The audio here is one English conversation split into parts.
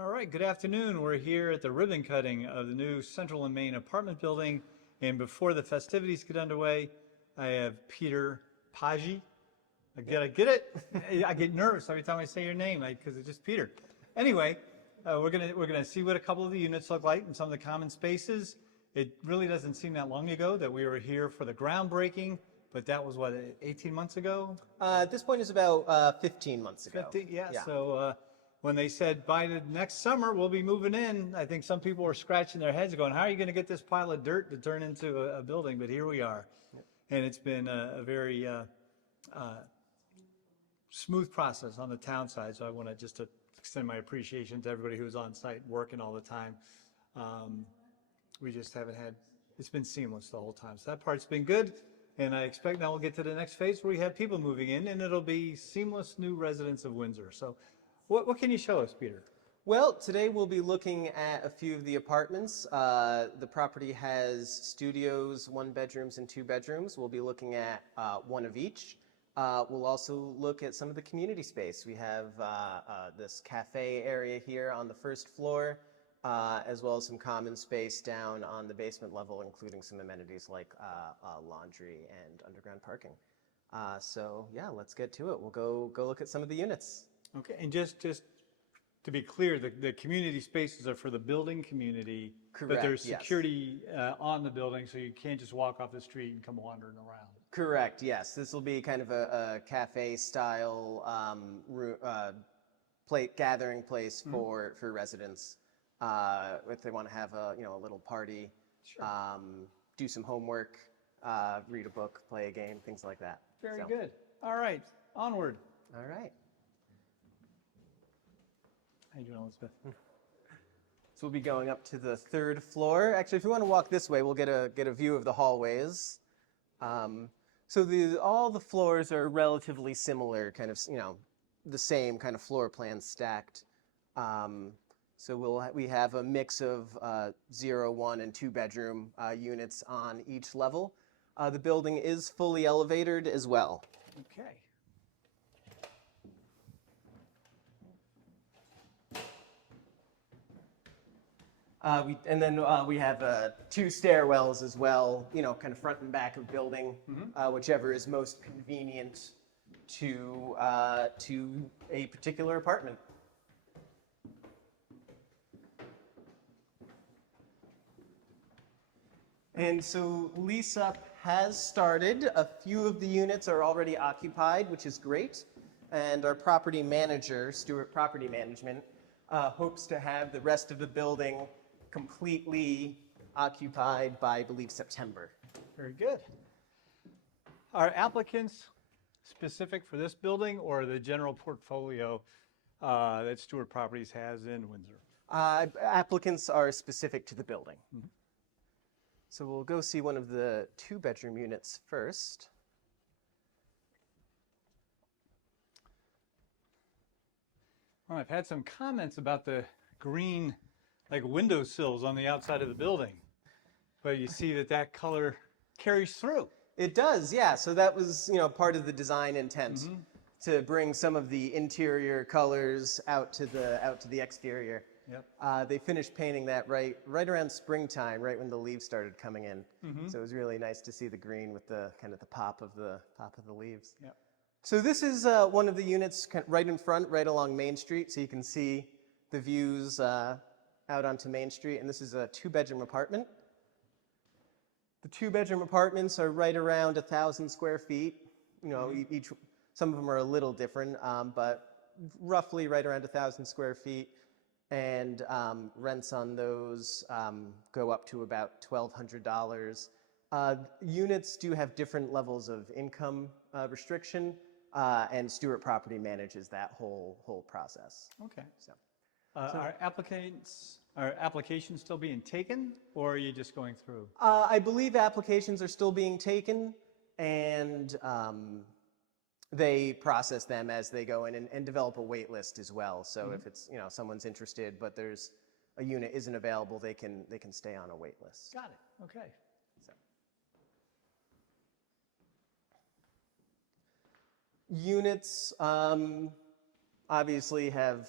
All right, good afternoon. We're here at the ribbon cutting of the new Central and Main apartment building. And before the festivities get underway, I have Peter Paggi. I get it? I get nervous every time I say your name because it's just Peter. Anyway, we're gonna see what a couple of the units look like and some of the common spaces. It really doesn't seem that long ago that we were here for the groundbreaking, but that was what, 18 months ago? At this point, it's about 15 months ago. 15, yeah. So when they said by the next summer we'll be moving in, I think some people were scratching their heads going, how are you going to get this pile of dirt to turn into a building? But here we are. Yep. And it's been a very smooth process on the town side. So I want to extend my appreciation to everybody who's on site working all the time. We just haven't had, it's been seamless the whole time. So that part's been good. And I expect now we'll get to the next phase where we have people moving in and it'll be seamless new residents of Windsor. So what can you show us, Peter? Well, today we'll be looking at a few of the apartments. The property has studios, 1 bedrooms and 2 bedrooms. We'll be looking at one of each. We'll also look at some of the community space. We have this cafe area here on the first floor, as well as some common space down on the basement level, including some amenities like laundry and underground parking. So yeah, let's get to it. We'll go look at some of the units. Okay, and just to be clear, the community spaces are for the building community. Correct, but there's yes. security on the building, so you can't just walk off the street and come wandering around. Correct, yes. This will be kind of a cafe style gathering place for residents if they want to have a little party, sure. Do some homework, read a book, play a game, things like that. Very good. All right, onward. All right. How you doing, Elizabeth? So we'll be going up to the 3rd floor. Actually, if you want to walk this way, we'll get a view of the hallways. So all the floors are relatively similar, kind of, the same kind of floor plan stacked. So we have a mix of 0, 1, and 2 bedroom units on each level. The building is fully elevated as well. Okay. We have 2 stairwells as well, kind of front and back of building, whichever is most convenient to a particular apartment. And so lease up has started. A few of the units are already occupied, which is great. And our property manager, Stewart Property Management, hopes to have the rest of the building completely occupied by, I believe, September. Very good. Are applicants specific for this building or the general portfolio that Stewart Properties has in Windsor? Applicants are specific to the building. Mm-hmm. So we'll go see one of the 2 bedroom units first. Well, I've had some comments about the green windowsills on the outside of the building, but you see that color carries through. It does, yeah. So that was, part of the design intent to bring some of the interior colors out to the exterior. Yep. They finished painting that right around springtime, right when the leaves started coming in. So it was really nice to see the green with the kind of the pop of the leaves. Yep. So this is one of the units right in front, right along Main Street, so you can see the views out onto Main Street, and this is a 2-bedroom apartment. The 2-bedroom apartments are right around 1,000 square feet. Some of them are a little different, but roughly right around 1,000 square feet. And rents on those go up to about $1,200. Units do have different levels of income restriction, and Stewart Property manages that whole process. Okay. So are applications still being taken, or are you just going through? I believe applications are still being taken, and they process them as they go in and develop a wait list as well. So if it's someone's interested, but there's a unit isn't available, they can stay on a wait list. Got it. Okay. So. Units obviously have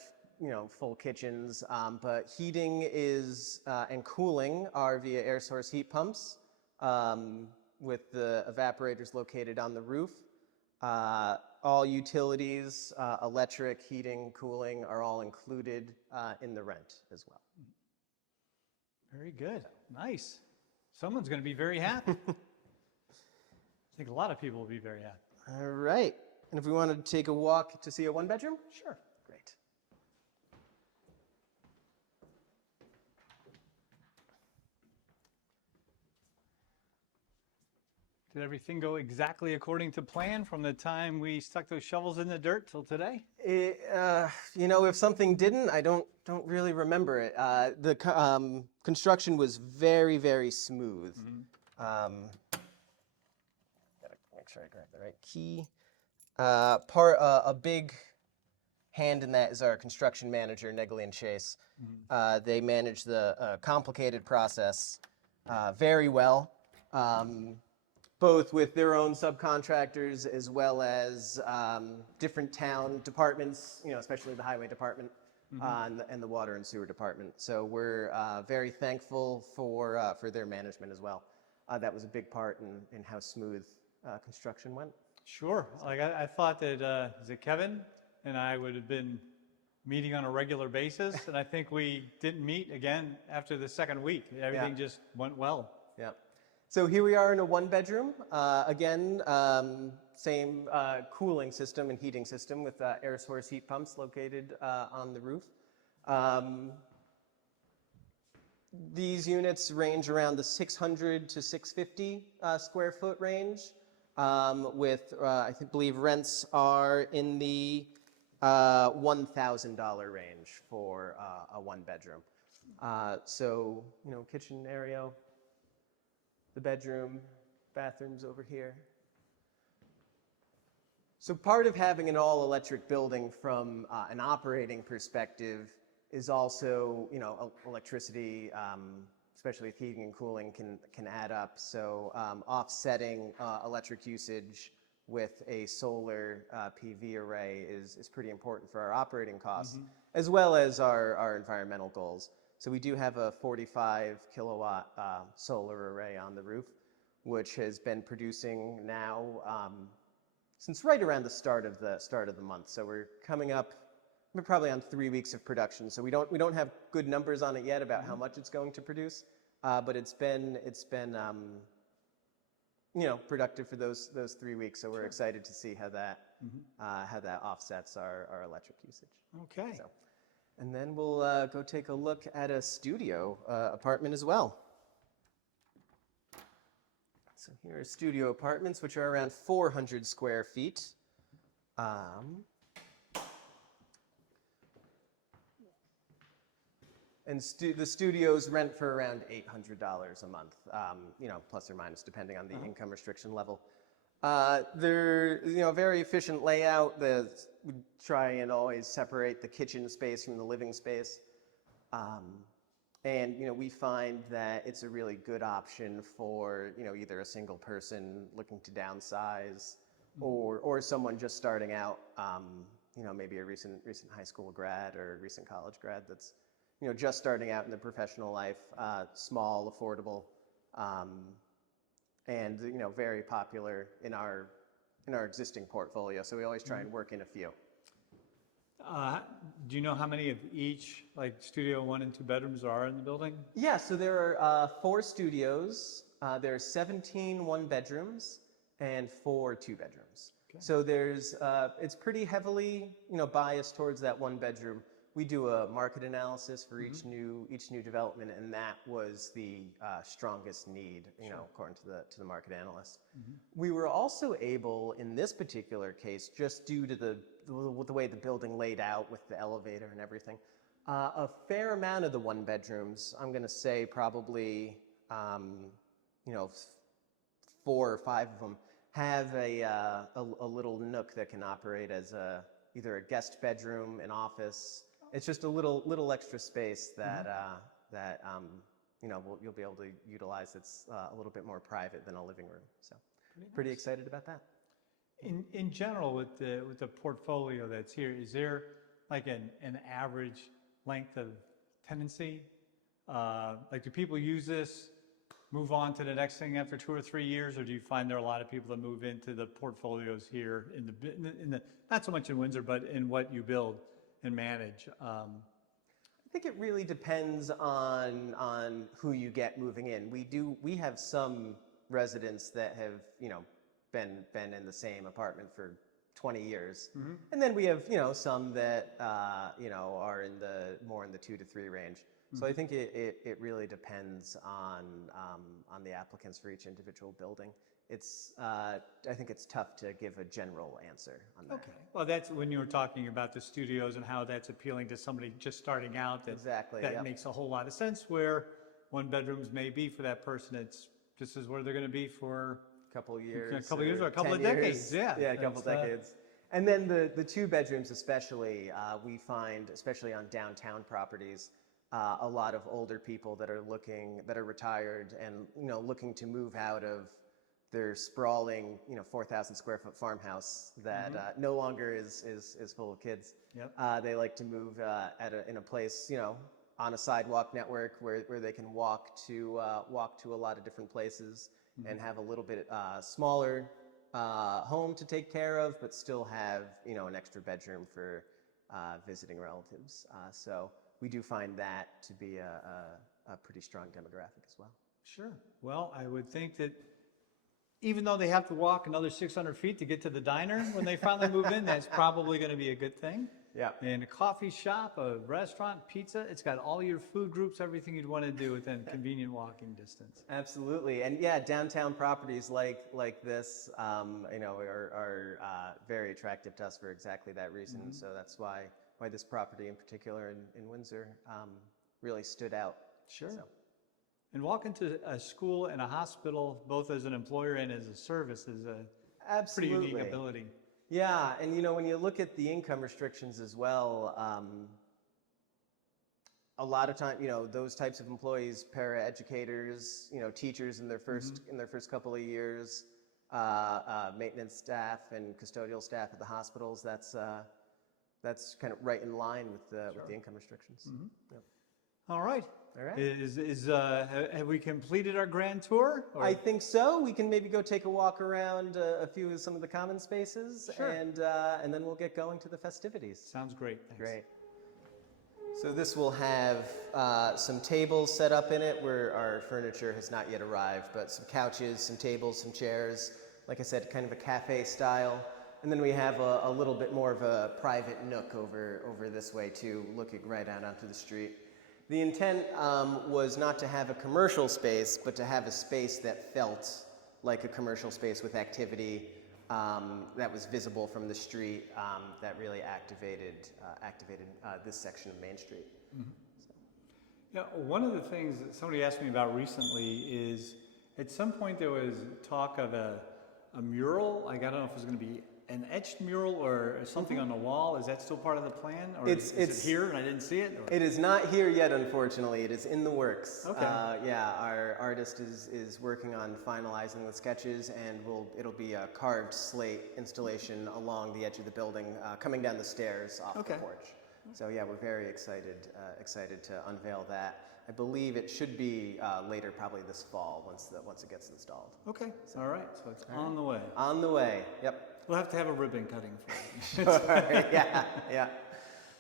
full kitchens, but heating is and cooling are via air source heat pumps with the evaporators located on the roof. All utilities, electric, heating, cooling are all included in the rent as well. Very good. Nice. Someone's going to be very happy. I think a lot of people will be very happy. All right. And if we wanted to take a walk to see a one-bedroom? Sure. Great. Did everything go exactly according to plan from the time we stuck those shovels in the dirt till today? If something didn't, I don't really remember it. The construction was very, very smooth. Gotta make sure I grab the right key. A big hand in that is our construction manager, Negley and Chase. They manage the complicated process very well. Both with their own subcontractors as well as different town departments, especially the highway department and the water and sewer department. So we're very thankful for their management as well. That was a big part in how smooth construction went. Sure. Like I thought that is it Kevin and I would have been meeting on a regular basis, and I think we didn't meet again after the second week. Everything just went well. Yeah. So here we are in a one-bedroom. Again, same cooling system and heating system with air source heat pumps located on the roof. These units range around the 600 to 650 square foot range, with I believe rents are in the $1,000 range for a one-bedroom. So kitchen area. The bedroom, bathrooms over here. So part of having an all-electric building from an operating perspective is also, electricity, especially with heating and cooling, can add up. So offsetting electric usage with a solar PV array is pretty important for our operating costs, as well as our environmental goals. So we do have a 45 kilowatt solar array on the roof, which has been producing now since right around the start of the month. So we're coming up, we're probably on 3 weeks of production. So we don't have good numbers on it yet about how much it's going to produce, but it's been productive for those 3 weeks. So we're excited to see how that offsets our electric usage. Okay. So. And then we'll go take a look at a studio apartment as well. So here are studio apartments, which are around 400 square feet. And the studios rent for around $800 a month, plus or minus, depending on the income restriction level. They're very efficient layout. We try and always separate the kitchen space from the living space, and we find that it's a really good option for either a single person looking to downsize, or someone just starting out. Maybe a recent high school grad or a recent college grad that's just starting out in the professional life, small, affordable. And very popular in our existing portfolio. So we always try and work in a few. Do you know how many of each, like studio 1 and 2 bedrooms, are in the building? Yeah, so there are 4 studios. There are 17 one-bedrooms and 4 two-bedrooms. Okay. So there's it's pretty heavily biased towards that one-bedroom. We do a market analysis for each new development, and that was the strongest need, according to the market analyst. We were also able, in this particular case, just due to the way the building laid out with the elevator and everything, a fair amount of the one bedrooms, I'm going to say probably 4 or 5 of them, have a little nook that can operate as either a guest bedroom, an office. It's just a little extra space that you'll be able to utilize. That's a little bit more private than a living room. So, pretty excited about that. In general, with the portfolio that's here, is there like an average length of tenancy? Like, do people use this, move on to the next thing after 2 or 3 years, or do you find there are a lot of people that move into the portfolios here in the not so much in Windsor, but in what you build and manage? I think it really depends on who you get moving in. We have some residents that have, you know, been in the same apartment for 20 years. And then we have, you know, some that, you know, are more in the 2 to 3 range. So I think it really depends on the applicants for each individual building. I think it's tough to give a general answer on that. Okay. Well, that's when you were talking about the studios and how that's appealing to somebody just starting out. Exactly. That Yep. makes a whole lot of sense, where 1 bedrooms may be for that person. This is where they're going to be for Couple years, a couple years or a couple 10 of decades. years. Yeah, a couple decades. And then the 2 bedrooms especially, we find, especially on downtown properties, a lot of older people that are retired and, you know, looking to move out of their sprawling, you know, 4,000 square foot farmhouse that no longer is full of kids. Yep. They like to move in a place, you know, on a sidewalk network where they can walk to a lot of different places and have a little bit smaller home to take care of, but still have, you know, an extra bedroom for visiting relatives. So we do find that to be a pretty strong demographic as well. Sure. Well, I would think that even though they have to walk another 600 feet to get to the diner when they finally move in, that's probably going to be a good thing. Yeah. And a coffee shop, a restaurant, pizza, it's got all your food groups, everything you'd want to do within convenient walking distance. Absolutely. And yeah, downtown properties like this, you know, are very attractive to us for exactly that reason. So that's why this property in particular in Windsor really stood out. Sure. So. And walking to a school and a hospital, both as an employer and as a service, is a pretty Absolutely. unique ability. Yeah, and you know, when you look at the income restrictions as well, a lot of time, you know, those types of employees, paraeducators, you know, teachers in their first couple of years, maintenance staff and custodial staff at the hospitals. That's kind of right in line with the income restrictions. Yep. All right. All right. Have we completed our grand tour? Or? I think so. We can maybe go take a walk around some of the common spaces, Sure. and then we'll get going to the festivities. Sounds great. Thanks. Great. So this will have some tables set up in it where our furniture has not yet arrived, but some couches, some tables, some chairs. Like I said, kind of a cafe style. And then we have a little bit more of a private nook over this way too, looking right out onto the street. The intent was not to have a commercial space, but to have a space that felt like a commercial space with activity that was visible from the street, that really activated this section of Main Street. So. Yeah, one of the things that somebody asked me about recently is, at some point there was talk of a mural. Like, I don't know if it was going to be an etched mural or something on the wall. Is that still part of the plan? Or is it here and I didn't see it? Or? It is not here yet, unfortunately. It is in the works. Okay. Yeah, our artist is working on finalizing the sketches, and it'll be a carved slate installation along the edge of the building, coming down the stairs off the porch. So yeah, we're very excited to unveil that. I believe it should be later, probably this fall, once it gets installed. Okay. All right. So it's on the way. On the way. Yep. We'll have to have a ribbon cutting for it. Sure. Yeah.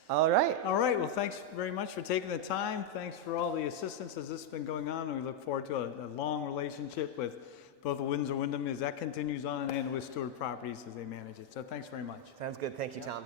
All right. All right. Well, thanks very much for taking the time. Thanks for all the assistance as this has been going on. And we look forward to a long relationship with both Windsor Windham as that continues on and with Stewart Properties as they manage it. So thanks very much. Sounds good. Thank you, Tom.